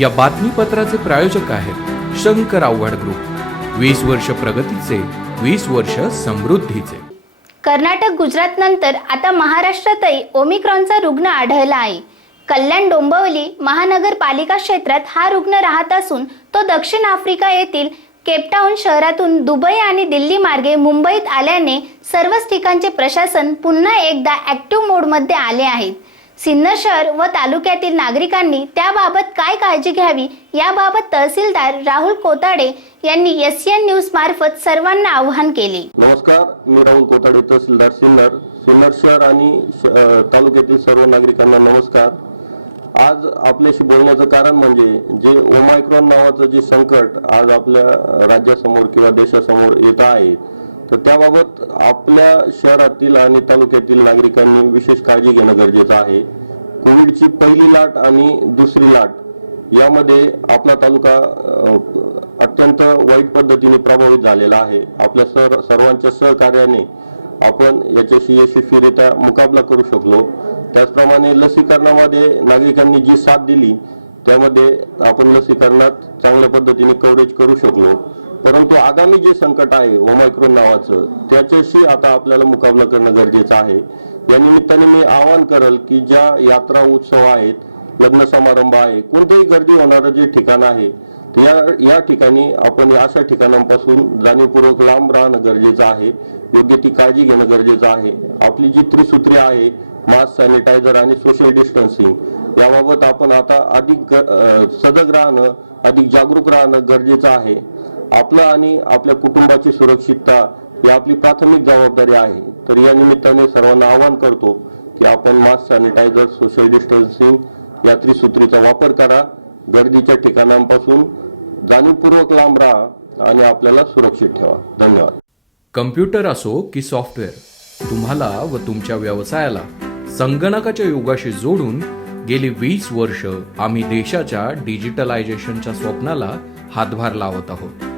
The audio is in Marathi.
या बातमीपत्राचे प्रायोजक आहेत शंकर आव्हाड ग्रुप. वीस वर्ष प्रगतीचे वीस वर्ष समृद्धीचे. कर्नाटक गुजरात नंतर आता महाराष्ट्रातही ओमिक्रॉनचा रुग्ण आढळला आहे. कल्याण डोंबिवली महानगरपालिका क्षेत्रात हा रुग्ण राहत असून तो दक्षिण आफ्रिका येथील केपटाऊन शहरातून दुबई आणि दिल्ली मार्गे मुंबईत आल्याने सर्वच ठिकाणचे प्रशासन पुन्हा एकदा ऍक्टिव्ह मोडमध्ये आले आहेत. सिन्नर शहर व तालुक्यातील नागरिकांनी त्याबाबत काय काळजी घ्यावी याबाबत तहसीलदार राहुल कोताडे यांनी एस एन न्यूज मार्फत सर्वांना आवाहन केले. नमस्कार मी राहुल कोताडे तहसीलदार सिन्नर. सिन्नर शहर आणि तालुक्यातील सर्व नागरिकांना नमस्कार. आज आपल्याशी बोलण्याचं कारण म्हणजे जे ओमायक्रॉन नावाचं जे संकट आज आपल्या राज्यासमोर किंवा देशासमोर येत आहे तर त्याबाबत आपल्या शहरातील आणि तालुक्यातील नागरिकांनी विशेष काळजी घेणं गरजेचं आहे. कोविडची पहिली लाट आणि दुसरी लाट यामध्ये आपला तालुका अत्यंत वाईट पद्धतीने प्रभावित झालेला आहे. आपल्या सर सर्वांच्या सहकार्याने आपण याच्याशी यशस्वीरित्या मुकाबला करू शकलो. त्याचप्रमाणे लसीकरणामध्ये नागरिकांनी जी साथ दिली त्यामध्ये आपण लसीकरणात चांगल्या पद्धतीने कव्हरेज करू शकलो. परंतु आगामी जे संकट आहे ओमायक्रोन नावाचं त्याच्याशी आता आपल्याला मुकाबला करणं गरजेचं आहे. या निमित्ताने मी आवाहन करेल की ज्या यात्रा उत्सव आहेत लग्न समारंभ आहे कोणतंही गर्दी होणारं जे ठिकाण आहे या या ठिकाणी आपण अशा ठिकाणांपासून जाणीवपूर्वक लांब राहणं गरजेचं आहे. योग्य ती काळजी घेणं गरजेचं आहे. आपली जी त्रिसूत्री आहे मास्क सॅनिटायझर आणि सोशल डिस्टन्सिंग याबाबत आपण आता अधिक ग- सजग राहणं अधिक जागरूक राहणं गरजेचं आहे. आपलं आणि आपल्या कुटुंबाची सुरक्षितता ही आपली प्राथमिक जबाबदारी आहे. तर या निमित्ताने सर्वांना आवाहन करतो की आपण मास्क सॅनिटायझर सोशल डिस्टन्सिंग या त्रिसूत्रीचा वापर करा. गर्दीच्या ठिकाणांपासून जाणीवपूर्वक लांब राहा आणि आपल्याला सुरक्षित ठेवा. धन्यवाद. कम्प्युटर असो की सॉफ्टवेअर तुम्हाला व तुमच्या व्यवसायाला संगणकाच्या युगाशी जोडून गेली वीस वर्ष आम्ही देशाच्या डिजिटलायझेशनच्या स्वप्नाला हातभार लावत आहोत.